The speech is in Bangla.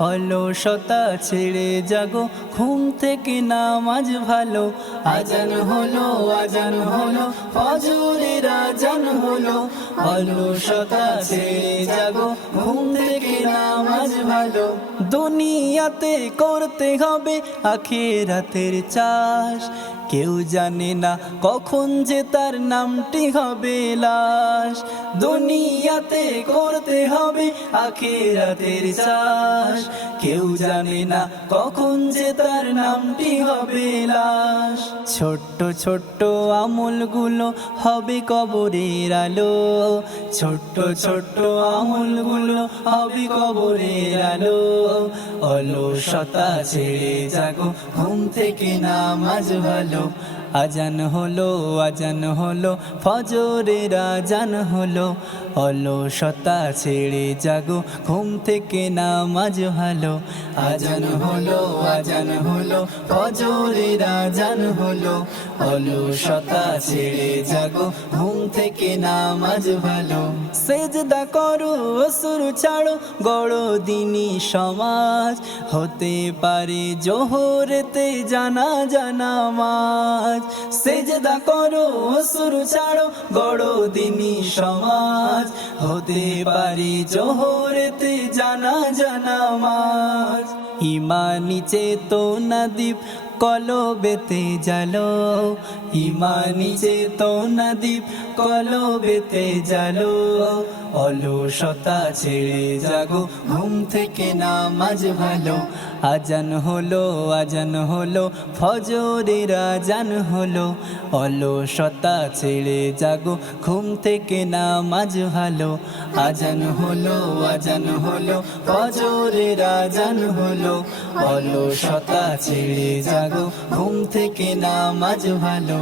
অলসতা ছেড়ে জাগো, ঘুম থেকে নামাজ ভালো। আজান হলো আজান হলো, ফজরের আজান হলো। অলসতা ছেড়ে জাগো, ঘুম থেকে নামাজ ভালো। দুনিয়াতে করতে হবে আখেরাতের চাষ। কেউ জানে না কখন যে তার নামটি হবে লাশ। দুনিয়াতে করতে হবে আখেরাতের চাষ। কেউ জানে না কখন যে তার নামটি হবে লাশ। ছোট্ট ছোট্ট আমলগুলো হবে কবরের আলো। ছোট্ট ছোট্ট আমলগুলো হবে কবরের আলো। অলসতা ছেড়ে জাগো ঘুম থেকে নামাজ ভালো। আজান হলো আজান হলো ফজরের আজান হলো। অলসতা ছেড়ে জাগো ঘুম থেকে নামাজ ভালো। আজান হলো আজান হলো, ফজরের আজান হলো। অলসতা ছেড়ে জাগো ঘুম থেকে নামাজ ভালো। সেজদা করো, অসুর ছাড়ো, গড় দিনী সমাজ। হতে পারে জোহরেতে জানা জানা মাজ সেজদা করো, অসুর ছাড়ো, গড় দিনী সমাজ। হতে পারে জোহরেতে জানা জানা মাজ ইমানি চেতনা দ্বীপ কলবেতে জালো ইমানি চেতনা দ্বীপ কলবেতে জালো অলসতা ছেড়ে জাগো, ঘুম থেকে নামাজ ভালো, আজান হলো আজান হলো, ফজরের আজান হলো, অলসতা ছেড়ে জাগো, ঘুম থেকে নামাজ ভালো, আজান হলো আজান হলো, ফজরের আজান হলো, অলসতা ছেড়ে জাগো ঘুম থেকে নামাজ ভালো।